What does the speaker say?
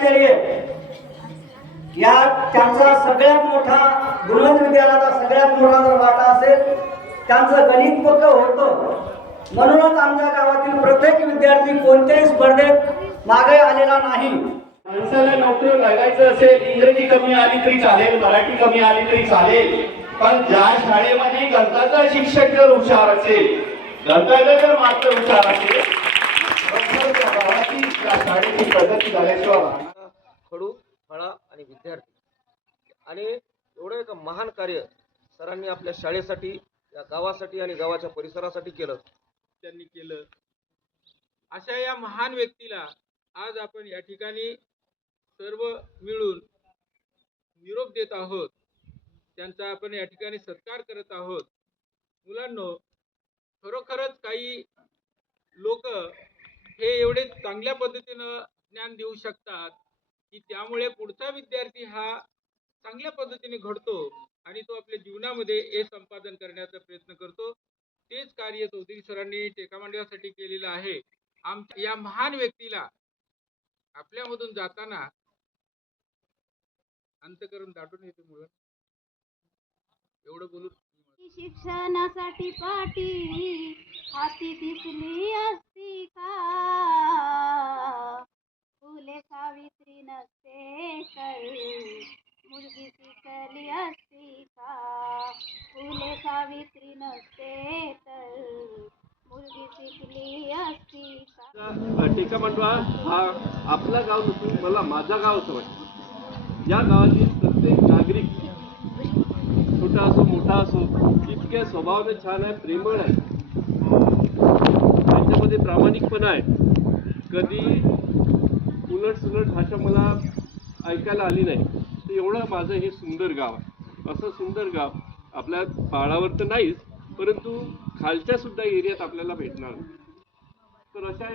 के लिए या त्यांचा सगळ्यात मोठा गुणवंत विद्यालयाचा सगळ्यात मोठा जर वाटा असेल त्यांचं गणित पक्क होतं. म्हणूनच आमच्या गावातील प्रत्येक विद्यार्थी कोणत्याही स्पर्धेत मागे आलेला नाही. माणसाला नोकरी लागायचं असेल, इंग्रजी कमी आली तरी चालेल, मराठी कमी आली तरी चालेल, पण ज्या शाळेमध्ये गणिताचा शिक्षक जर हुशार असेल, गणिताचा जर मास्तर हुशार असेल, त्या गावाची त्या शाळेची प्रगती झाल्याशिवाय खडू फळा आणि विद्यार्थी आणि एवढं एक महान कार्य सरांनी आपल्या शाळेसाठी, या गावासाठी आणि गावाच्या परिसरासाठी केलं. त्यांनी केलं. अशा या महान व्यक्तीला आज आपण या ठिकाणी सर्व मिळून निरोप देत आहोत. त्यांचा आपण या ठिकाणी सत्कार करत आहोत. मुलांनो, खरोखरच काही लोक हे एवढे चांगल्या पद्धतीनं ज्ञान देऊ शकतात की त्यामुळे पुढचा विद्यार्थी हा चांगल्या पद्धतीने घडतो आणि तो आपल्या जीवनामध्ये हे संपादन करण्याचा प्रयत्न करतो. तेच कार्य चौधरी सरांनी टेकामांडव्यासाठी केलेलं आहे. आमच्या या महान व्यक्तीला आपल्यामधून जाताना अंतकरण दाटून येते. मुलं एवढं बोलून शिक्षणासाठी पाठी हाती दिसली असती का, फुले सावित्री नसते तर मुलगी शिकली असती का, फुले सावित्री नसते तर मुलगी शिकली असती का. टेकामांडवा हा आपला गाव नसून मला माझा गाव असं वाटतं. या गावातील प्रत्येक नागरिक छोटा असो मोठा असो इतक्या स्वभावाने छान आहे, प्रेमळ आहे, त्यांच्यामध्ये प्रामाणिकपणा आहे. कधी उलटसुलट भाषा मला ऐकायला आली नाही. तर एवढं माझं हे सुंदर गाव आहे. असं सुंदर गाव आपल्या पाडावर तर नाहीच, परंतु खालच्या सुद्धा एरियात आपल्याला भेटणार. तर अशा या